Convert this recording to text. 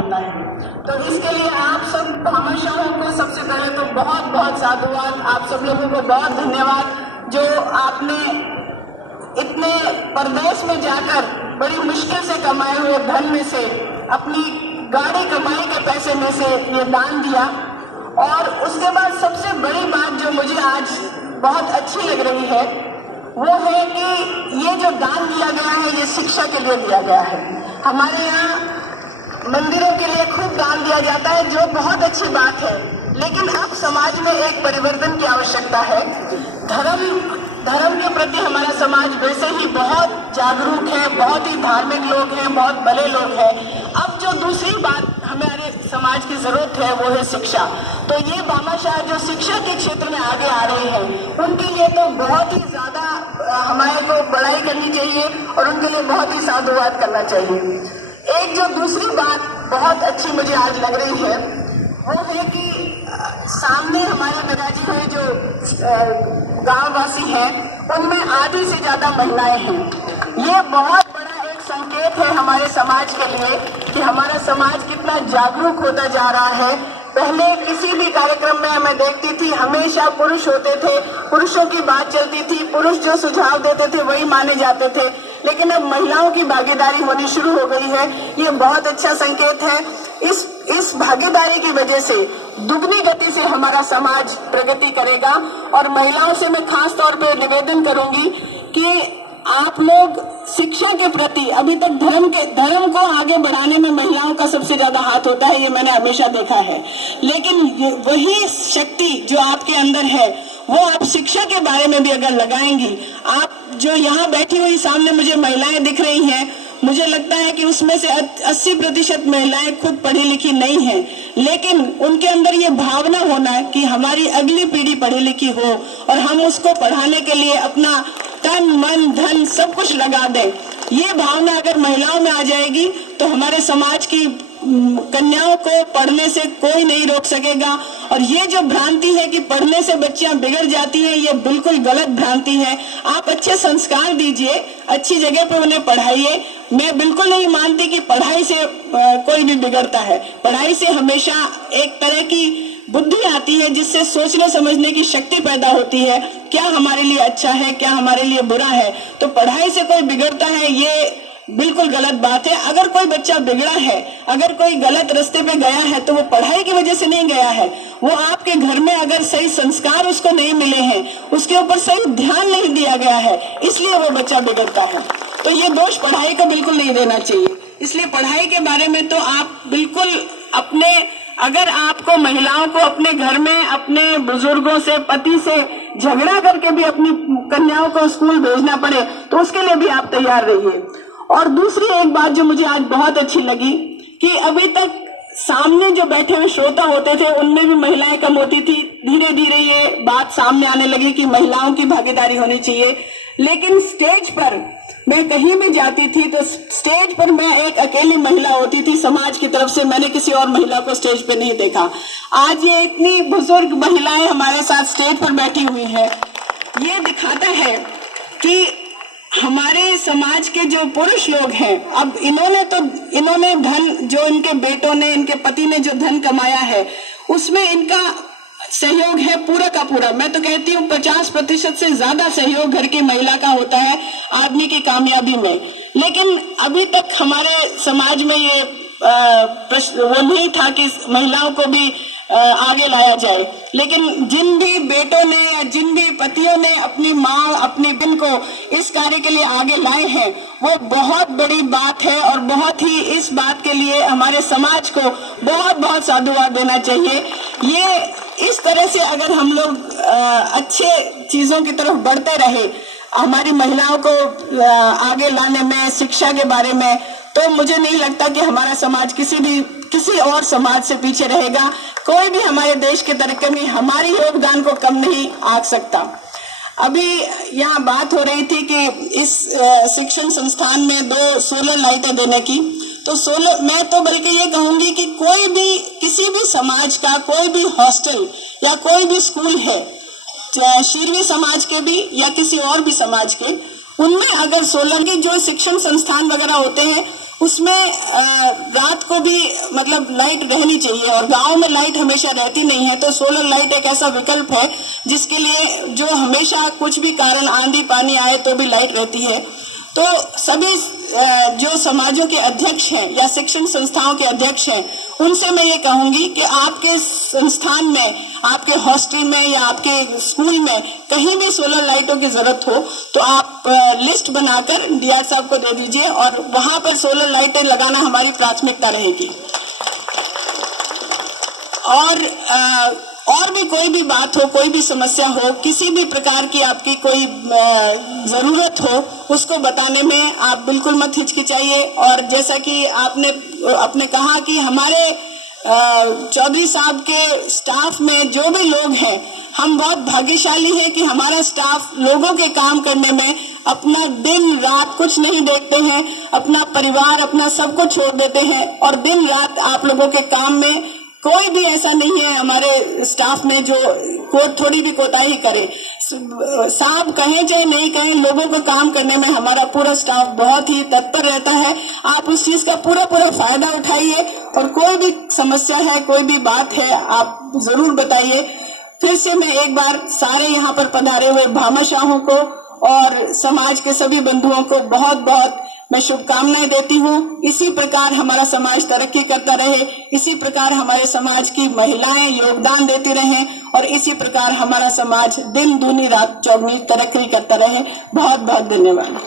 होता है। तो इसके लिए आप सब भामाशाहों को सबसे पहले तो बहुत बहुत साधुवाद, आप सब लोगों को बहुत धन्यवाद जो आपने इतने परदेश में जाकर बड़ी मुश्किल से कमाए हुए धन में से, अपनी गाड़ी कमाई के पैसे में से ये दान दिया। और उसके बाद सबसे बड़ी बात जो मुझे आज बहुत अच्छी लग रही है वो है कि ये जो दान दिया गया है ये शिक्षा के लिए दिया गया है। हमारे यहाँ मंदिरों के लिए खूब दान दिया जाता है जो बहुत अच्छी बात है, लेकिन अब समाज में एक परिवर्तन की आवश्यकता है। धर्म के प्रति हमारा समाज वैसे ही बहुत जागरूक है, बहुत ही धार्मिक लोग हैं, बहुत भले लोग हैं। अब जो दूसरी बात हमारे समाज की जरूरत है वो है शिक्षा। तो ये भामाशाह जो शिक्षा के क्षेत्र में आगे आ रहे हैं उनके लिए तो बहुत ही ज्यादा हमारे को बड़ाई करनी चाहिए और उनके लिए बहुत ही साधुवाद करना चाहिए। एक जो दूसरी बात बहुत अच्छी मुझे आज लग रही है वो है कि सामने हमारे पिताजी हैं जो गांववासी हैं, उनमें आधी से ज्यादा महिलाएं हैं। ये बहुत बड़ा एक संकेत है हमारे समाज के लिए कि हमारा समाज कितना जागरूक होता जा रहा है। पहले किसी भी कार्यक्रम में मैं देखती थी हमेशा पुरुष होते थे, पुरुषों की बात चलती थी, पुरुष जो सुझाव देते थे वही माने जाते थे, लेकिन अब महिलाओं की भागीदारी होनी शुरू हो गई है। ये बहुत अच्छा संकेत है। इस भागीदारी की वजह से दुगनी गति से हमारा समाज प्रगति करेगा। और महिलाओं से मैं खास तौर पे निवेदन करूंगी कि आप लोग शिक्षा के प्रति, अभी तक धर्म को आगे बढ़ाने में महिलाओं का सबसे ज्यादा हाथ होता है, ये मैंने हमेशा देखा है, लेकिन वही शक्ति जो आपके अंदर है वो आप शिक्षा के बारे में भी अगर लगाएंगी, आप जो यहाँ बैठी हुई सामने मुझे महिलाएं दिख रही हैं, मुझे लगता है कि उसमें से 80% महिलाएं खुद पढ़ी लिखी नहीं हैं, लेकिन उनके अंदर ये भावना होना कि हमारी अगली पीढ़ी पढ़ी लिखी हो और हम उसको पढ़ाने के लिए अपना तन मन धन सब कुछ लगा दें। ये भावना अगर महिलाओं में आ जाएगी तो हमारे समाज की कन्याओं को पढ़ने से कोई नहीं रोक सकेगा। और ये जो भ्रांति है कि पढ़ने से बच्चियां बिगड़ जाती हैं, ये बिल्कुल गलत भ्रांति है। आप अच्छे संस्कार दीजिए, अच्छी जगह पे उन्हें पढ़ाइए। मैं बिल्कुल नहीं मानती कि पढ़ाई से कोई भी बिगड़ता है। पढ़ाई से हमेशा एक तरह की बुद्धि आती है जिससे सोचने समझने की शक्ति पैदा होती है, क्या हमारे लिए अच्छा है, क्या हमारे लिए बुरा है। तो पढ़ाई से कोई बिगड़ता है ये बिल्कुल गलत बात है। अगर कोई बच्चा बिगड़ा है, अगर कोई गलत रास्ते पे गया है तो वो पढ़ाई की वजह से नहीं गया है, वो आपके घर में अगर सही संस्कार उसको नहीं मिले हैं, उसके ऊपर सही ध्यान नहीं दिया गया है, इसलिए वो बच्चा बिगड़ता है। तो ये दोष पढ़ाई को बिल्कुल नहीं देना चाहिए। इसलिए पढ़ाई के बारे में तो आप बिल्कुल अपने, अगर आपको महिलाओं को अपने घर में अपने बुजुर्गों से, पति से झगड़ा करके भी अपनी कन्याओं को स्कूल भेजना पड़े तो उसके लिए भी आप तैयार रहिए। और दूसरी एक बात जो मुझे आज बहुत अच्छी लगी कि अभी तक सामने जो बैठे हुए श्रोता होते थे उनमें भी महिलाएं कम होती थी। धीरे धीरे ये बात सामने आने लगी कि महिलाओं की भागीदारी होनी चाहिए। लेकिन स्टेज पर मैं कहीं भी जाती थी तो स्टेज पर मैं एक अकेली महिला होती थी समाज की तरफ से, मैंने किसी और महिला को स्टेज पे नहीं देखा। आज ये इतनी बुजुर्ग महिलाएं हमारे साथ स्टेज पर बैठी हुई है, ये दिखाता है कि हमारे समाज के जो पुरुष लोग हैं, अब इन्होंने धन, जो इनके बेटों ने, इनके पति ने जो धन कमाया है उसमें इनका सहयोग है पूरा का पूरा। मैं तो कहती हूँ 50% से ज्यादा सहयोग घर की महिला का होता है आदमी की कामयाबी में। लेकिन अभी तक हमारे समाज में ये वो नहीं था कि महिलाओं को भी आगे लाया जाए। लेकिन जिन भी बेटों ने या जिन भी पतियों ने अपनी माँ, अपनी बहन को इस कार्य के लिए आगे लाए हैं, वो बहुत बड़ी बात है और बहुत ही इस बात के लिए हमारे समाज को बहुत बहुत साधुवाद देना चाहिए। ये इस तरह से अगर हम लोग अच्छे चीजों की तरफ बढ़ते रहे, हमारी महिलाओं को आगे लाने में, शिक्षा के बारे में, तो मुझे नहीं लगता कि हमारा समाज किसी और समाज से पीछे रहेगा। कोई भी हमारे देश के तरक्की में हमारे योगदान को कम नहीं आंक सकता। अभी यहाँ बात हो रही थी कि इस शिक्षण संस्थान में 2 सोलर लाइटें देने की, तो सोलर, मैं तो बल्कि ये कहूंगी कि कोई भी, किसी भी समाज का कोई भी हॉस्टल या कोई भी स्कूल है, चाहे शीरवी समाज के भी या किसी और भी समाज के, उनमें अगर सोलर के जो शिक्षण संस्थान वगैरह होते हैं उसमें रात को भी मतलब लाइट रहनी चाहिए, और गांव में लाइट हमेशा रहती नहीं है, तो सोलर लाइट एक ऐसा विकल्प है जिसके लिए जो हमेशा कुछ भी कारण आंधी पानी आए तो भी लाइट रहती है। तो सभी जो समाजों के अध्यक्ष हैं या शिक्षण संस्थाओं के अध्यक्ष हैं, उनसे मैं ये कहूंगी कि आपके संस्थान में, आपके हॉस्टल में या आपके स्कूल में कहीं भी सोलर लाइटों की जरूरत हो तो आप लिस्ट बनाकर डीआर साहब को दे दीजिए, और वहां पर सोलर लाइटें लगाना हमारी प्राथमिकता रहेगी। और भी कोई भी बात हो, कोई भी समस्या हो, किसी भी प्रकार की आपकी कोई जरूरत हो, उसको बताने में आप बिल्कुल मत हिचकिचाइए। और जैसा कि आपने कहा कि हमारे चौधरी साहब के स्टाफ में जो भी लोग हैं, हम बहुत भाग्यशाली हैं कि हमारा स्टाफ लोगों के काम करने में अपना दिन रात कुछ नहीं देखते हैं, अपना परिवार अपना सब कुछ छोड़ देते हैं और दिन रात आप लोगों के काम में कोई भी ऐसा नहीं है हमारे स्टाफ में जो थोड़ी भी कोताही करे। साहब कहें चाहे नहीं कहें, लोगों को काम करने में हमारा पूरा स्टाफ बहुत ही तत्पर रहता है। आप उस चीज का पूरा फायदा उठाइए, और कोई भी समस्या है, कोई भी बात है, आप जरूर बताइए। फिर से मैं एक बार सारे यहाँ पर पधारे हुए भामाशाहों को और समाज के सभी बंधुओं को बहुत बहुत मैं शुभकामनाएं देती हूँ। इसी प्रकार हमारा समाज तरक्की करता रहे, इसी प्रकार हमारे समाज की महिलाएं योगदान देती रहें, और इसी प्रकार हमारा समाज दिन दूनी रात चौगुनी तरक्की करता रहे। बहुत बहुत धन्यवाद।